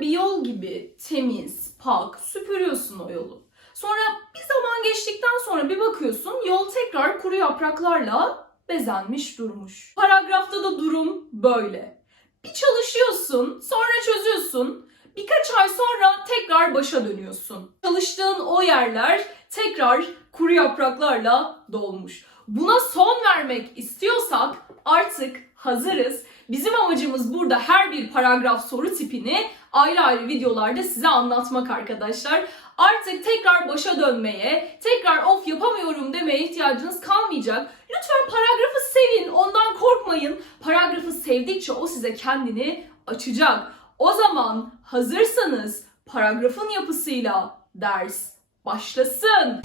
Bir yol gibi temiz, pak, süpürüyorsun o yolu. Sonra bir zaman geçtikten sonra bir bakıyorsun yol tekrar kuru yapraklarla bezenmiş durmuş. Paragrafta da durum böyle. Bir çalışıyorsun, sonra çözüyorsun. Birkaç ay sonra tekrar başa dönüyorsun. Çalıştığın o yerler tekrar kuru yapraklarla dolmuş. Buna son vermek istiyorsak artık hazırız. Bizim amacımız burada her bir paragraf soru tipini ayrı ayrı videolarda size anlatmak arkadaşlar. Artık tekrar başa dönmeye, tekrar of yapamıyorum demeye ihtiyacınız kalmayacak. Lütfen paragrafı sevin, ondan korkmayın. Paragrafı sevdikçe o size kendini açacak. O zaman hazırsanız paragrafın yapısıyla ders başlasın.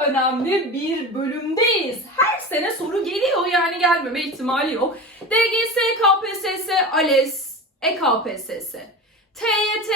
Önemli bir bölümdeyiz. Her sene soru geliyor yani gelmeme ihtimali yok. DGS, KPSS, ALES, EKPSS, TYT,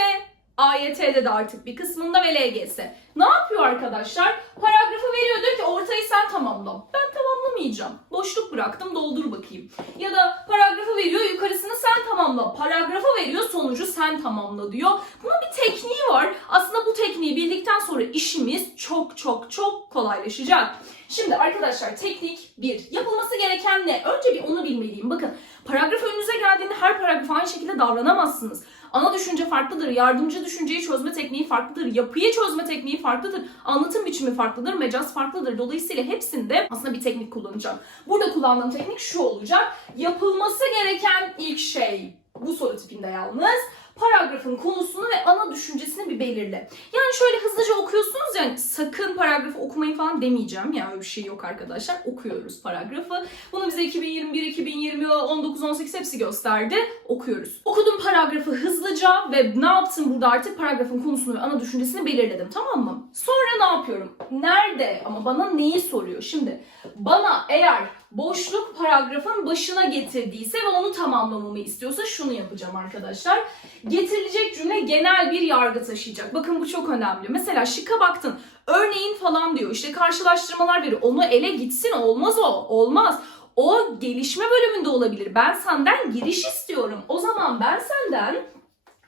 AYT'de de artık bir kısmında ve LGS. Ne yapıyor arkadaşlar? Paragrafı veriyor diyor ki ortayı sen tamamla. Ben tamamlamayacağım. Boşluk bıraktım doldur bakayım. Ya da paragrafı veriyor yukarısını sen tamamla. Paragrafı veriyor sonucu sen tamamla diyor. Bunun bir tekniği var. Aslında bu tekniği bildikten sonra işimiz çok çok çok kolaylaşacak. Şimdi arkadaşlar teknik 1. Yapılması gereken ne? Önce bir onu bilmeliyim. Bakın paragraf önünüze geldiğinde her paragraf aynı şekilde davranamazsınız. Ana düşünce farklıdır, yardımcı düşünceyi çözme tekniği farklıdır, yapıyı çözme tekniği farklıdır, anlatım biçimi farklıdır, mecaz farklıdır. Dolayısıyla hepsinde aslında bir teknik kullanacağım. Burada kullandığım teknik şu olacak. Yapılması gereken ilk şey bu soru tipinde yalnız paragrafın konusunu ve ana düşüncesini bir belirle. Yani şöyle hızlıca okuyorsunuz yani sakın paragrafı okumayın falan demeyeceğim. Yani öyle bir şey yok arkadaşlar. Okuyoruz paragrafı. Bunu bize 2021, 2020, 19, 18 hepsi gösterdi. Okuyoruz. Okudum paragrafı hızlıca ve ne yaptım burada artık paragrafın konusunu ve ana düşüncesini belirledim tamam mı? Sonra ne yapıyorum? Nerede ama bana neyi soruyor? Şimdi bana eğer boşluk paragrafın başına getirdiyse ve onu tamamlamamı istiyorsa şunu yapacağım arkadaşlar. Getirilecek cümle genel bir yargı taşıyacak. Bakın bu çok önemli. Mesela şıkka baktın. Örneğin falan diyor. İşte karşılaştırmalar veriyor. Onu ele gitsin. Olmaz o. Olmaz. O gelişme bölümünde olabilir. Ben senden giriş istiyorum. O zaman ben senden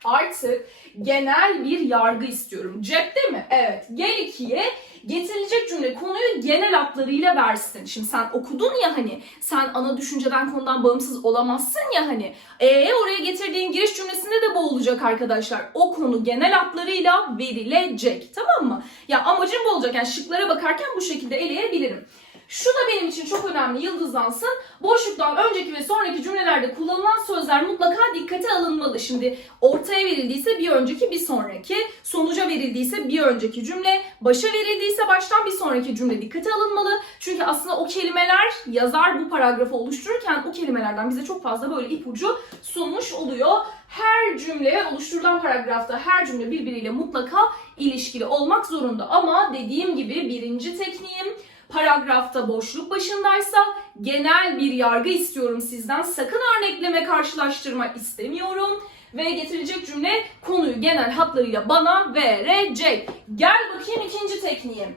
artık genel bir yargı istiyorum. Cepte mi? Evet. Gel ikiye getirilecek cümle konuyu genel hatlarıyla versin. Şimdi sen okudun ya hani sen ana düşünceden konudan bağımsız olamazsın ya hani. Ee oraya getirdiğin giriş cümlesinde de bu olacak arkadaşlar. O konu genel hatlarıyla verilecek. Tamam mı? Ya amacım bu olacak. Yani şıklara bakarken bu şekilde eleyebilirim. Şu da benim için çok önemli yıldızlansın. Boşluktan önceki ve sonraki cümlelerde kullanılan sözler mutlaka dikkate alınmalı. Şimdi ortaya verildiyse bir önceki bir sonraki, sonuca verildiyse bir önceki cümle, başa verildiyse baştan bir sonraki cümle dikkate alınmalı. Çünkü aslında o kelimeler yazar bu paragrafı oluştururken o kelimelerden bize çok fazla böyle ipucu sunmuş oluyor. Her cümle oluşturulan paragrafta her cümle birbiriyle mutlaka ilişkili olmak zorunda. Ama dediğim gibi birinci tekniğim paragrafta boşluk başındaysa genel bir yargı istiyorum sizden. Sakın örnekleme karşılaştırma istemiyorum. Ve getirilecek cümle konuyu genel hatlarıyla bana verecek. Gel bakayım ikinci tekniğim.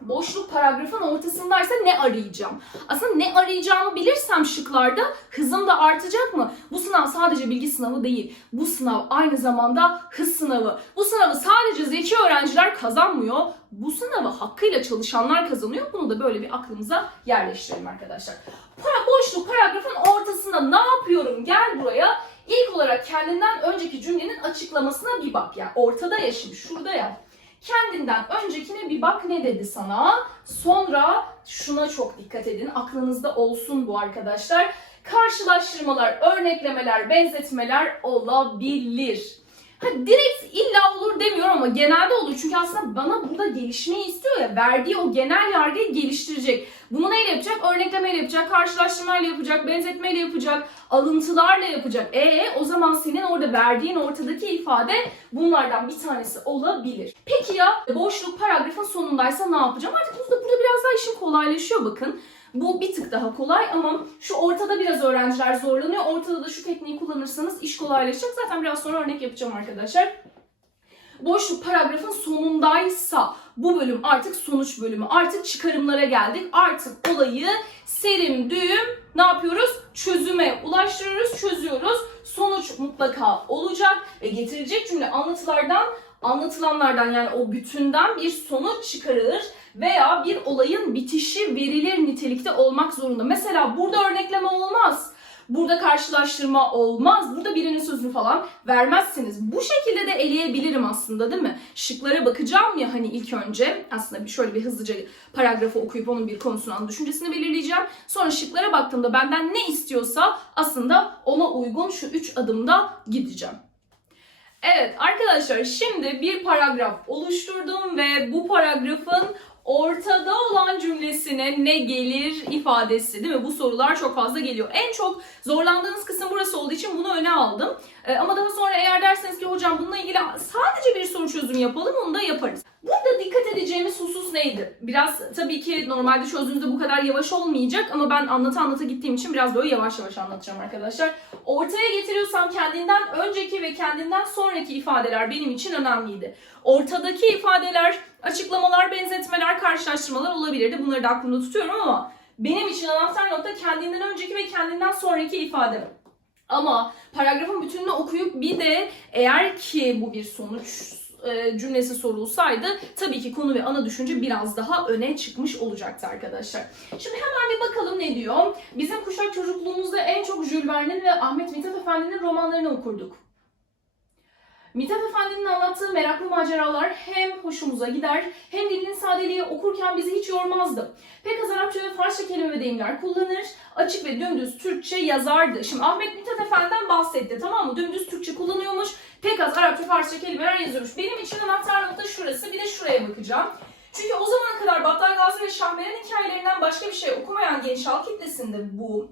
Boşluk paragrafın ortasındaysa ne arayacağım? Aslında ne arayacağımı bilirsem şıklarda hızım da artacak mı? Bu sınav sadece bilgi sınavı değil. Bu sınav aynı zamanda hız sınavı. Bu sınavı sadece zeki öğrenciler kazanmıyor. Bu sınavı hakkıyla çalışanlar kazanıyor. Bunu da böyle bir aklımıza yerleştirelim arkadaşlar. Para, boşluk paragrafın ortasında ne yapıyorum? Gel buraya. İlk olarak kendinden önceki cümlenin açıklamasına bir bak ya. Ortada ya şimdi şurada ya. Kendinden öncekine bir bak ne dedi sana. Sonra şuna çok dikkat edin. Aklınızda olsun bu arkadaşlar. Karşılaştırmalar, örneklemeler, benzetmeler olabilir. Ha, direkt illa olur demiyorum ama genelde olur. Çünkü aslında bana burada gelişmeyi istiyor ya. Verdiği o genel yargıyı geliştirecek. Bunu neyle yapacak? Örneklemeyle yapacak, karşılaştırmayla yapacak, benzetmeyle yapacak, alıntılarla yapacak. E o zaman senin orada verdiğin ortadaki ifade bunlardan bir tanesi olabilir. Peki ya boşluk paragrafın sonundaysa ne yapacağım? Artık burada, burada biraz daha işin kolaylaşıyor bakın. Bu bir tık daha kolay ama şu ortada biraz öğrenciler zorlanıyor. Ortada da şu tekniği kullanırsanız iş kolaylaşacak. Zaten biraz sonra örnek yapacağım arkadaşlar. Boşluk paragrafın sonundaysa bu bölüm artık sonuç bölümü. Artık çıkarımlara geldik. Artık olayı serim düğüm ne yapıyoruz? çözüme ulaştırıyoruz, çözüyoruz. Sonuç mutlaka olacak ve getirilecek cümle anlatılardan, anlatılanlardan yani o bütünden bir sonuç çıkarılır veya bir olayın bitişi verilir nitelikte olmak zorunda. Mesela burada örnekleme olmaz. Burada karşılaştırma olmaz. Burada birinin sözünü falan vermezsiniz. Bu şekilde de eleyebilirim aslında değil mi? Şıklara bakacağım ya hani ilk önce. Aslında bir şöyle bir hızlıca paragrafı okuyup onun bir konusunu, düşüncesini belirleyeceğim. Sonra şıklara baktığımda benden ne istiyorsa aslında ona uygun şu üç adımda gideceğim. Evet arkadaşlar şimdi bir paragraf oluşturdum ve bu paragrafın ortada olan cümlesine ne gelir ifadesi değil mi? Bu sorular çok fazla geliyor. En çok zorlandığınız kısım burası olduğu için bunu öne aldım. Ee, ama daha sonra eğer derseniz ki hocam bununla ilgili sadece bir soru çözümü yapalım onu da yaparız. Burada dikkat edeceğimiz husus neydi? Biraz tabii ki normalde çözdüğünüzde bu kadar yavaş olmayacak ama ben anlata anlata gittiğim için biraz böyle yavaş yavaş anlatacağım arkadaşlar. Ortaya getiriyorsam kendinden önceki ve kendinden sonraki ifadeler benim için önemliydi. Ortadaki ifadeler, açıklamalar, benzetmeler, karşılaştırmalar olabilirdi. Bunları da aklımda tutuyorum ama benim için anahtar nokta kendinden önceki ve kendinden sonraki ifade. Ama paragrafın bütününü okuyup bir de eğer ki bu bir sonuç cümlesi sorulsaydı tabii ki konu ve ana düşünce biraz daha öne çıkmış olacaktı arkadaşlar. Şimdi hemen bir bakalım ne diyor. Bizim kuşak çocukluğumuzda en çok Jules Verne'in ve Ahmet Mithat Efendi'nin romanlarını okurduk. Mithat Efendi'nin anlattığı meraklı maceralar hem hoşumuza gider hem dilinin sadeliği okurken bizi hiç yormazdı. Pek az Arapça ve Farsça kelime ve deyimler kullanır, açık ve dümdüz Türkçe yazardı. Şimdi Ahmet Mithat Efendi'den bahsetti tamam mı? Dümdüz Türkçe kullanıyormuş, pek az Arapça, Farsça kelimeler yazıyormuş. Benim için anahtar nokta şurası, bir de şuraya bakacağım. Çünkü o zamana kadar Battal Gazi ve Şahmeran hikayelerinden başka bir şey okumayan geniş halk kitlesinde bu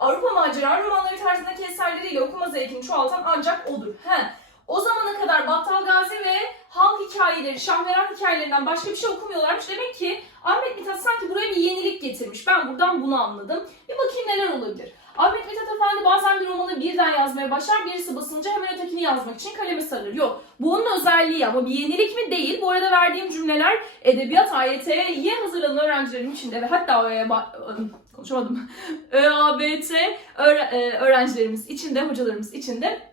Avrupa macera romanları tarzındaki eserleriyle okuma zevkini çoğaltan ancak odur. He, o zamana kadar Battal Gazi ve halk hikayeleri, Şahmeran hikayelerinden başka bir şey okumuyorlarmış. Demek ki Ahmet Mithat sanki buraya bir yenilik getirmiş. Ben buradan bunu anladım. Bir bakayım neler olabilir. Ahmet Mithat Efendi bazen bir romanı birden yazmaya başlar, birisi basınca hemen ötekini yazmak için kalemi sarır. Yok, bu onun özelliği ama bir yenilik mi? Değil. Bu arada verdiğim cümleler edebiyat AYT'ye hazırlanan öğrencilerim için de ve hatta ÖEB, konuşamadım. ÖABT e, öğrencilerimiz için de, hocalarımız için de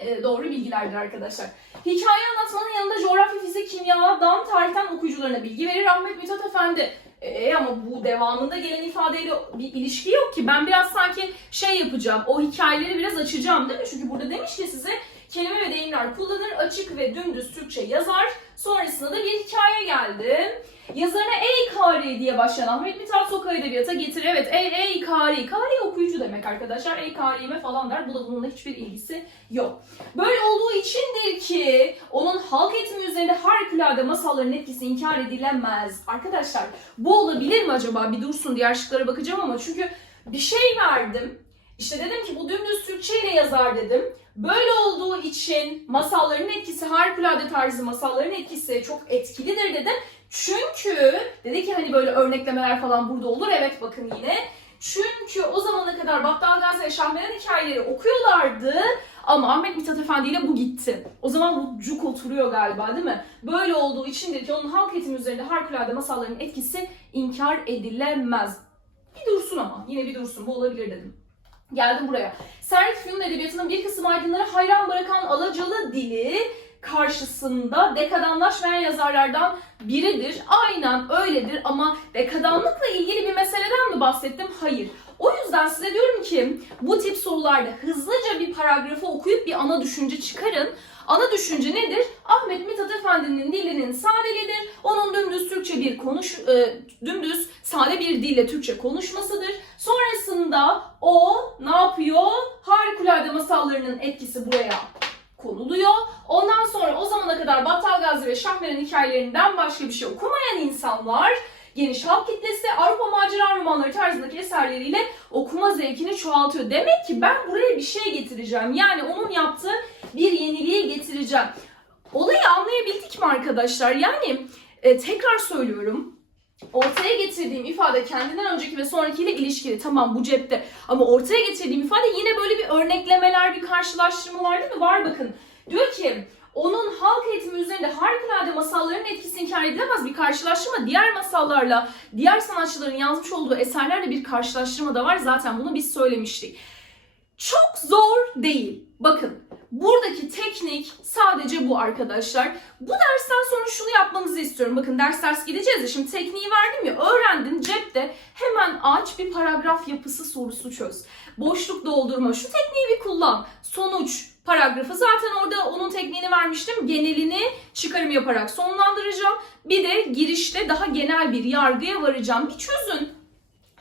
e, doğru bilgilerdir arkadaşlar. Hikaye anlatmanın yanında coğrafya, fizik, kimyadan, tarihten okuyucularına bilgi verir Ahmet Mithat Efendi. E, ama bu devamında gelen ifadeyle bir ilişki yok ki. Ben biraz sanki şey yapacağım, o hikayeleri biraz açacağım değil mi? Çünkü burada demiş ki size kelime ve deyimler kullanır, açık ve dümdüz Türkçe yazar. Sonrasında da bir hikaye geldi. Yazarına ey kari diye başlayan Ahmet Mithat Sokağı Edebiyat'a getir. Evet ey ey kari. Kari okuyucu demek arkadaşlar. Ey karime falan der. Bu da bununla hiçbir ilgisi yok. Böyle olduğu içindir ki onun halk eğitimi üzerinde harikulade masalların etkisi inkar edilemez. Arkadaşlar bu olabilir mi acaba? Bir dursun diğer şıklara bakacağım ama çünkü bir şey verdim. İşte dedim ki bu dümdüz Türkçe ile yazar dedim. Böyle olduğu için masalların etkisi, harikulade tarzı masalların etkisi çok etkilidir dedim. Çünkü dedi ki hani böyle örneklemeler falan burada olur. Evet bakın yine. Çünkü o zamana kadar Battal Gazi ve Şahmeran hikayeleri okuyorlardı. Ama Ahmet Mithat Efendi ile bu gitti. O zaman bu cuk oturuyor galiba değil mi? Böyle olduğu içindir ki onun halk eğitimi üzerinde harikulade masalların etkisi inkar edilemez. Bir dursun ama. Yine bir dursun. Bu olabilir dedim. Geldim buraya. Servet Fünun Edebiyatı'nın bir kısım aydınları hayran bırakan alacalı dili karşısında dekadanlaşmayan yazarlardan biridir. Aynen öyledir ama dekadanlıkla ilgili bir meseleden mi bahsettim? Hayır. O yüzden size diyorum ki bu tip sorularda hızlıca bir paragrafı okuyup bir ana düşünce çıkarın. Ana düşünce nedir? Ahmet Mithat Efendi'nin dilinin sadelidir. Onun dümdüz Türkçe bir konuş, e, dümdüz sade bir dille Türkçe konuşmasıdır. Sonrasında o ne yapıyor? Harikulade masallarının etkisi buraya konuluyor. Ondan sonra o zamana kadar Battal Gazi ve Şahmeran hikayelerinden başka bir şey okumayan insanlar geniş halk kitlesi Avrupa macera romanları tarzındaki eserleriyle okuma zevkini çoğaltıyor. Demek ki ben buraya bir şey getireceğim. Yani onun yaptığı bir yeniliği getireceğim. Olayı anlayabildik mi arkadaşlar? Yani e, tekrar söylüyorum. Ortaya getirdiğim ifade kendinden önceki ve sonrakiyle ilişkili. Tamam bu cepte. Ama ortaya getirdiğim ifade yine böyle bir örneklemeler, bir karşılaştırmalar değil mi? Var bakın. Diyor ki onun halk eğitimi üzerinde harikulade masalların etkisi inkar edilemez bir karşılaştırma. Diğer masallarla, diğer sanatçıların yazmış olduğu eserlerle bir karşılaştırma da var. Zaten bunu biz söylemiştik. Çok zor değil. Bakın buradaki teknik sadece bu arkadaşlar. Bu dersten sonra şunu yapmanızı istiyorum. Bakın ders ders gideceğiz ya şimdi tekniği verdim ya öğrendin cepte hemen aç bir paragraf yapısı sorusu çöz. Boşluk doldurma şu tekniği bir kullan. Sonuç paragrafı zaten orada onun tekniğini vermiştim. Genelini çıkarım yaparak sonlandıracağım. Bir de girişte daha genel bir yargıya varacağım. Bir çözün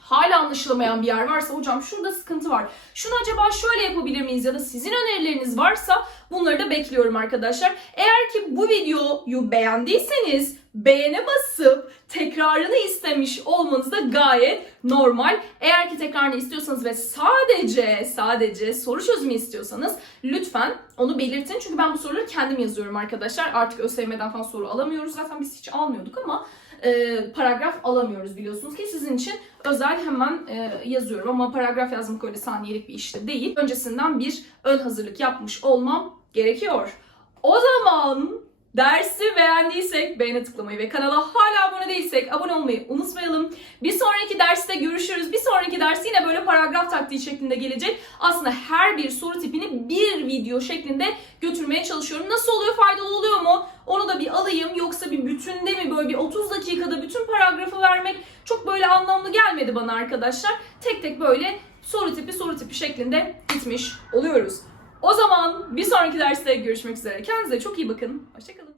hala anlaşılamayan bir yer varsa hocam şurada sıkıntı var. Şunu acaba şöyle yapabilir miyiz ya da sizin önerileriniz varsa bunları da bekliyorum arkadaşlar. Eğer ki bu videoyu beğendiyseniz beğene basıp tekrarını istemiş olmanız da gayet normal. Eğer ki tekrarını istiyorsanız ve sadece sadece soru çözümü istiyorsanız lütfen onu belirtin. Çünkü ben bu soruları kendim yazıyorum arkadaşlar. Artık ÖSYM'den falan soru alamıyoruz. Zaten biz hiç almıyorduk ama e, paragraf alamıyoruz biliyorsunuz ki sizin için özel hemen e, yazıyorum ama paragraf yazmak öyle saniyelik bir işte değil. Öncesinden bir ön hazırlık yapmış olmam gerekiyor. O zaman dersi beğendiysek beğene tıklamayı ve kanala hala abone değilsek abone olmayı unutmayalım. Bir sonraki derste görüşürüz. Bir sonraki ders yine böyle paragraf taktiği şeklinde gelecek. Aslında her bir soru tipini bir video şeklinde götürmeye çalışıyorum. Nasıl oluyor? Faydalı oluyor mu? Onu da bir alayım. Yoksa bir bütünde mi böyle bir 30 dakikada bütün paragrafı vermek çok böyle anlamlı gelmedi bana arkadaşlar. Tek tek böyle soru tipi soru tipi şeklinde gitmiş oluyoruz. O zaman bir sonraki derste görüşmek üzere. Kendinize çok iyi bakın. Hoşçakalın.